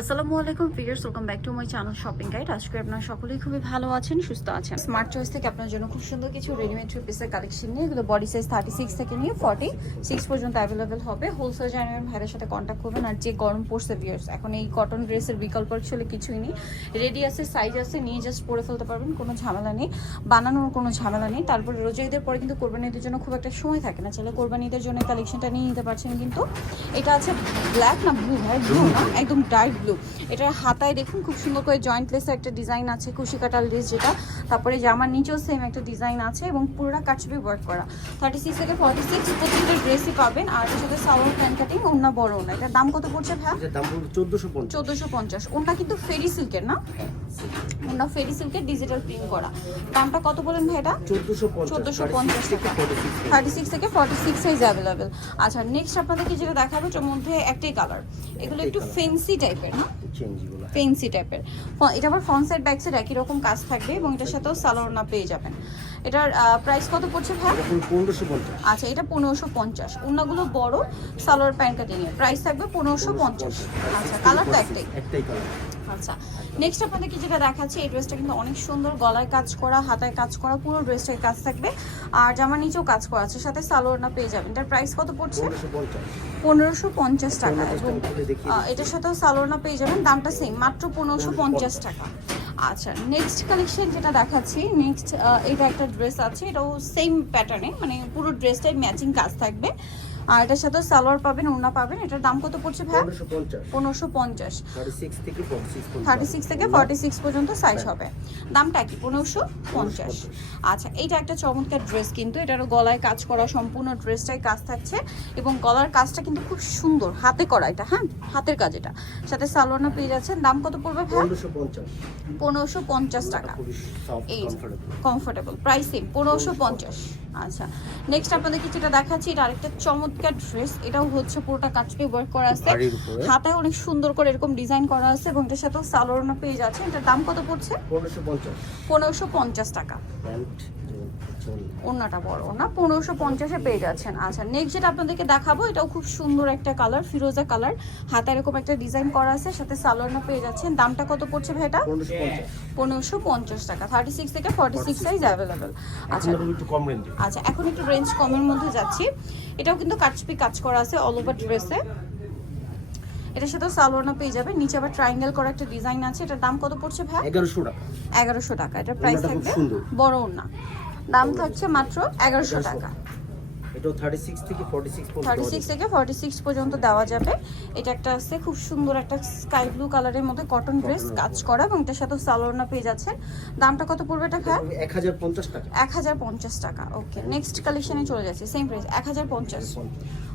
আসসালামু আলাইকুম, viewers, welcome back to my channel shopping guide. আজকে আপনারা সকলেই খুবই ভালো আছেন, সুস্থ আছেন। স্মার্ট চয়েস থেকে আপনার জন্য খুব সুন্দর কিছু রেডিমেড থ্রি পিসের কালেকশন নিয়ে, এগুলো বডি সাইজ থার্টি সিক্স থেকে নিয়ে ফর্টি সিক্স পর্যন্ত অ্যাভেলেবেল হবে। হোলসেল জানুয়ারি ভাইয়ের সাথে কন্ট্যাক্ট করবেন আর যে গরম পড়ছে, ভিউয়ার্স, এখন এই কটন ড্রেসের বিকল্প আসলে কিছুই নেই। রেডি আছে সাইজ আছে, নিয়ে জাস্ট পরে ফেলতে পারবেন, কোনো ঝামেলা নেই। বানানোর কোনো ঝামেলা নেই। তারপর রোজা ঈদের পরে কিন্তু কোরবানি ঈদের জন্য খুব একটা সময় থাকে না। চাইলে কোরবানি ঈদের জন্য কালেকশনটা নিয়ে নিতে পারছেন কিন্তু। এটা আছে ব্ল্যাক না ব্লু ভাই? ব্লু না? একদম ডার্ক ব্লু এটার হাতায় দেখুন খুব সুন্দর করে জয়েন্ট লেসের একটা ডিজাইন আছে কুশি কাটার লেস যেটা। তারপরে জামার নিচেও সেম একটা ডিজাইন আছে এবং পুরোটা কাটছবি ওয়ার্ক করা। থার্টি সিক্স থেকে ফর্টি সিক্স প্রত্যেকটা ড্রেসই পাবেন আর এর সাথে সালোয়ার প্যান্ট কাটিং অন্য বড় না এটার দাম কত পড়ছে ভাই দাম চোদ্দোশো পঞ্চাশ। চোদ্দোশো পঞ্চাশ। ওনটা কিন্তু ফেরি সিল্কের না? ওনটা ফেরি সিল্কের ডিজিটাল প্রিন্ট করা। দামটা কত বলেন ভাই এটা? চোদ্দোশো পঞ্চাশ। 1450 থেকে থার্টি সিক্স থেকে ফর্টি সিক্স সাইজ অ্যাভেলেবেল আচ্ছা নেক্সট আপনাদেরকে যেটা দেখাবো এটার মধ্যে একটাই কালার এগুলো একটু ফেন্সি টাইপের না ফেন্সি টাইপের এটা আবার ফ্রন্ট সাইড ব্যাক সাইড একই রকম কাজ থাকবে এবং এটার সাথেও সালোয়ার পেয়ে যাবেন। এটার প্রাইস কত পড়ছে ভাই? আচ্ছা এটা পনেরোশো পঞ্চাশ। অন্যগুলো বড় সালোয়ার প্যান্ট কাটিং এর প্রাইস থাকবে পনেরোশো পঞ্চাশ। আচ্ছা কালার তো একটাই। একটাই কালার আচ্ছা নেক্সট আপনাদেরকে যেটা দেখাচ্ছি এই ড্রেসটা কিন্তু অনেক সুন্দর গলায় কাজ করা হাতায় কাজ করা পুরো ড্রেসটায় কাজ থাকবে। আর জামার নিচেও কাজ করা আছে সাথে সালোয়ার না পেয়ে যাবেন। এটার প্রাইস কত পড়ছে? পনেরোশো পঞ্চাশ টাকা। এবং এটার সাথেও সালোয়ারনা পেয়ে যাবেন দামটা সেম মাত্র পনেরোশো পঞ্চাশ টাকা। আচ্ছা নেক্সট কালেকশন যেটা দেখাচ্ছি নেক্সট এটা একটা ড্রেস আছে এটাও সেম প্যাটার্নে মানে পুরো ড্রেসটাই ম্যাচিং কাজ থাকবে। আর এটার সাথে সালোয়ার পাবেন ওড়না পাবেন। এটার দাম কত পড়ছে ভাই পনেরোশো পঞ্চাশ। থার্টি সিক্স থেকে ফর্টি সিক্স পর্যন্ত সাইজ হবে। দামটা কি পনেরোশো পঞ্চাশ। আচ্ছা এইটা একটা চমৎকার ড্রেস কিন্তু। এটারও গলায় কাজ করা সম্পূর্ণ ড্রেসটাই কাজ থাকছে। এবং গলার কাজটা কিন্তু খুব সুন্দর হাতে করা এটা হ্যাঁ? হাতের কাজ এটা। সাথে সালোয়ারনা পেয়ে যাচ্ছেন। দাম কত পড়বে ভাই পনেরোশো পঞ্চাশ। টাকা। এই কমফোর্টেবল কমফোর্টেবল প্রাইস সেম পনেরোশো পঞ্চাশ। আচ্ছা নেক্সট আপনাদেরকে যেটা দেখাচ্ছি এটা আরেকটা চমৎকার ড্রেস এটাও হচ্ছে পুরোটা কাজকে ওয়ার্ক করা আছে। হাতায় অনেক সুন্দর করে এরকম ডিজাইন করা আছে এবং এটার সাথেও সালোয়ারনা পেজ আছে এটার দাম কত পড়ছে? পনেরোশো পঞ্চাশ। পনেরোশো পঞ্চাশ টাকা। ওনাটা বড় না পনেরোশো পঞ্চাশে পেয়ে যাচ্ছেন। আচ্ছা নেক্সট যেটা আপনাদেরকে দেখাবো এটাও খুব সুন্দর একটা কালার ফিরোজা কালার হাতে এরকম একটা ডিজাইন করা আছে সাথে সালোয়ারনা পেয়ে যাচ্ছেন। দামটা কত পড়ছে ভাই এটা পনেরোশো পঞ্চাশ টাকা থার্টি সিক্স থেকে ফর্টি সিক্স সাইজ অ্যাভেলেবেল আচ্ছা এখন একটু কম রেঞ্জে আচ্ছা এখন একটু রেঞ্জ কমের মধ্যে যাচ্ছি। এটাও কিন্তু কাটচুপি কাজ করা আছে অল ওভার ড্রেসে এটার সাথে সালোয়ারনা পেয়ে যাবে নিচে আবার ট্রায়াঙ্গেল করা একটা ডিজাইন আছে। এটার দাম কত পড়ছে ভাই? এগারোশো টাকা। এগারোশো টাকা এটার প্রাইস থাকবে। বড় না দাম থাকছে মাত্র এগারোশো টাকা। এটাও থেকে থেকে পর্যন্ত দেওয়া যাবে। এটা একটা আছে খুব সুন্দর একটা স্কাই ব্লু কালারের মধ্যে কটন ড্রেস কাজ করা এবং এটার সাথে সালোয়ারনা পেয়ে যাচ্ছেন। দামটা কত পড়বে এটা ভাই টাকা। এক হাজার পঞ্চাশ টাকা ওকে নেক্সট কালেকশনে চলে যাচ্ছি। সেম প্রাইস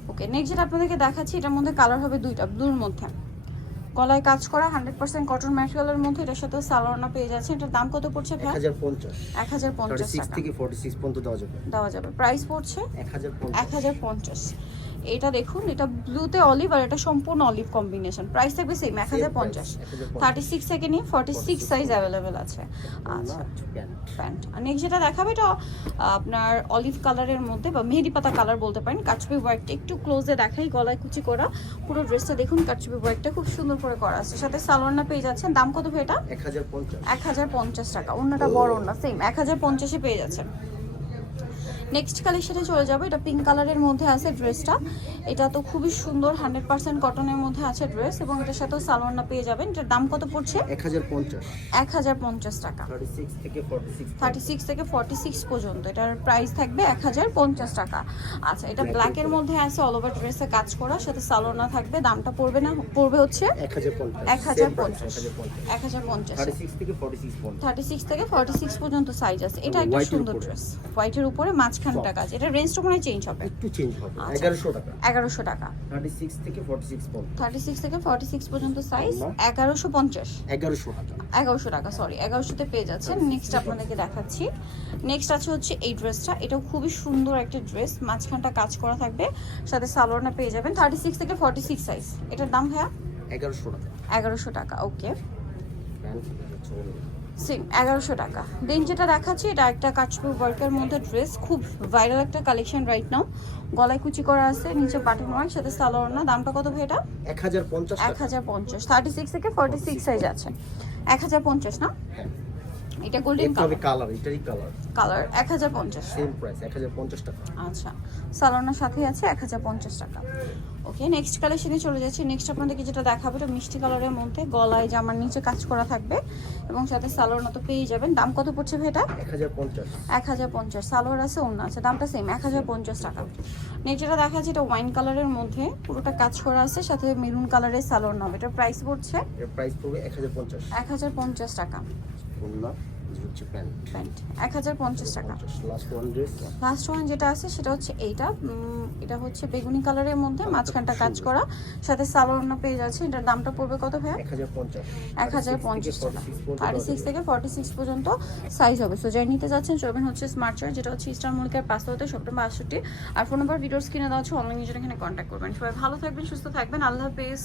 ওকে নেক্সট যেটা আপনাদেরকে দেখাচ্ছি এটার মধ্যে কালার হবে দুইটা ব্লুর মধ্যে। গলায় কাজ করা হান্ড্রেড পার্সেন্ট কটন ম্যাটেরিয়ালের মধ্যে এটার সাথে সালোয়ারনা পেয়ে যাচ্ছে। এটার দাম কত পড়ছে এক ভাই হাজার পঞ্চাশ। এক হাজার পঞ্চাশ থেকে ফর্টি সিক্স পর্যন্ত দেওয়া যাবে। দেওয়া যাবে। প্রাইস পড়ছে? এক হাজার পঞ্চাশ। এটা দেখুন এটা ব্লুতে অলিভ আর এটা সম্পূর্ণ অলিভ কম্বিনেশন প্রাইস থাকবে সেম এক হাজার পঞ্চাশ। থার্টি সিক্স থেকে নিয়ে ফর্টি সিক্স সাইজ অ্যাভেলেবেল আছে। আচ্ছা। প্যান্ট আর নেক্সট যেটা দেখাবে এটা আপনার অলিভ কালারের মধ্যে বা মেহেদি পাতা কালার বলতে পারেন কাচপি ওয়ার্কটা একটু ক্লোজে দেখাই গলায় কুচি করা। পুরো ড্রেসটা দেখুন কাচপি ওয়ার্কটা খুব সুন্দর করে করা আছে। সাথে সালোয়ারনা পেয়ে যাচ্ছেন দাম কত ভাই এটা? এক হাজার পঞ্চাশ। টাকা। অন্যটা বড় না সেম এক হাজার পঞ্চাশে পেয়ে যাচ্ছেন। নেক্সট কালেকশনে চলে যাব। এটা পিঙ্ক কালারের মধ্যে আছে ড্রেসটা এটা তো খুবই সুন্দর হান্ড্রেড পার্সেন্ট কটনের মধ্যে আছে ড্রেস এবং এটার সাথেও সালোয়ারনা পেয়ে যাবেন। এটার দাম কত পড়ছে? এক হাজার পঞ্চাশ। এক হাজার পঞ্চাশ টাকা। থার্টি সিক্স থেকে ফর্টি সিক্স পর্যন্ত। এটার প্রাইস থাকবে এক হাজার পঞ্চাশ টাকা। আচ্ছা এটা ব্ল্যাকের মধ্যে আছে অল ওভার ড্রেসে কাজ করা সাথে সালোনা থাকবে দামটা পড়বে না পড়বে হচ্ছে এক হাজার পঞ্চাশ। এক হাজার পঞ্চাশ। থার্টি সিক্স থেকে ফর্টি সিক্স পর্যন্ত থার্টি সিক্স থেকে ফর্টি সিক্স পর্যন্ত সাইজ আছে। এটা একটা সুন্দর ড্রেস হোয়াইটের উপরে মাঝখানটা কাজ এটা রেঞ্জটা মনে হয় চেঞ্জ হবে। একটু চেঞ্জ হবে। আচ্ছা। এগারোশো টাকা। এগারোশো টাকা। থার্টি সিক্স থেকে ফর্টি সিক্স পর্যন্ত থার্টি সিক্স থেকে ফর্টি সিক্স পর্যন্ত সাইজ আল্লাহ। এগারোশো পঞ্চাশ। এগারোশো টাকা। এগারোশো টাকা সরি এগারোশোতে পেয়ে যাচ্ছেন। নেক্সট আপনাদেরকে দেখাচ্ছি। নেক্সট আছে হচ্ছে এই ড্রেসটা এটাও খুবই সুন্দর একটা ড্রেস মাঝখানটা কাজ করা থাকবে। সাথে সালোয়ারটা পেয়ে যাবেন। থার্টি সিক্স থেকে ফর্টি সিক্স সাইজ এটার দাম ভাইয়া? এগারোশো টাকা। এগারোশো টাকা ওকে এগারোশো টাকা। দেন যেটা দেখাচ্ছি এটা একটা কাচপুর ওয়ার্কের মধ্যে ড্রেস খুব ভাইরাল একটা কালেকশন রাইট নাও গলায় কুচি করা আছে নিচে বাটন ওয়ার্ক সাথে সালোয়ার না দামটা কত ভাই এটা? এক হাজার পঞ্চাশ এক হাজার পঞ্চাশ। থার্টি সিক্স থেকে ফর্টি সিক্স সাইজ আছে। এক হাজার পঞ্চাশ না? হ্যাঁ। এটা গোল্ডেন কালার কালার এটারই কালার কালার এক হাজার পঞ্চাশ। সেম প্রাইস এক হাজার পঞ্চাশ টাকা। আচ্ছা। সালোনার সাথে আছে এক হাজার পঞ্চাশ টাকা। ওকে নেক্সট কালেকশনে চলে যাচ্ছি। নেক্সট আপনাদেরকে যেটা দেখাবো এটা মিষ্টি কালারের মধ্যে গলায় জামার নিচে কাজ করা থাকবে এবং সাথে সালোয়ার তো পেয়ে যাবেন। দাম কত পড়ছে ভাই এটা? এক হাজার পঞ্চাশ। সালোয়ার আছে অন্য আছে দামটা সেম এক হাজার পঞ্চাশ টাকা। নেক্সট যেটা দেখা যাচ্ছে এটা ওয়াইন কালারের মধ্যে পুরোটা কাজ করা আছে সাথে মেরুন কালারের সালোয়ার নাম। এটার প্রাইস পড়ছে? প্রাইস পড়বে এক হাজার পঞ্চাশ। এক হাজার পঞ্চাশ টাকা। প্যান্ট এক হাজার পঞ্চাশ টাকা। লাস্ট ওয়ান যেটা আছে সেটা হচ্ছে এইটা। এটা হচ্ছে বেগুনি কালারের মধ্যে মাঝখানটা কাজ করা। সাথে সালোয়ারনা পেয়ে যাচ্ছে। এটার দামটা পড়বে কত ভাইয়া? এক হাজার পঞ্চাশ। টাকা থার্টি সিক্স থেকে ফর্টি সিক্স পর্যন্ত সাইজ হবে। সো যাই নিতে যাচ্ছেন চলবেন হচ্ছে স্মার্ট চার্জ যেটা হচ্ছে ইস্টার মলিকার পাঁচশো হতে সপ্টেম্বর বাষট্টি আর ফোন নাম্বার ভিডিওস কিনে দেওয়া হচ্ছে অনলাইন এখানে কন্ট্যাক্ট করবেন। সবাই ভালো থাকবেন সুস্থ থাকবেন। আল্লাহ হাফেজ।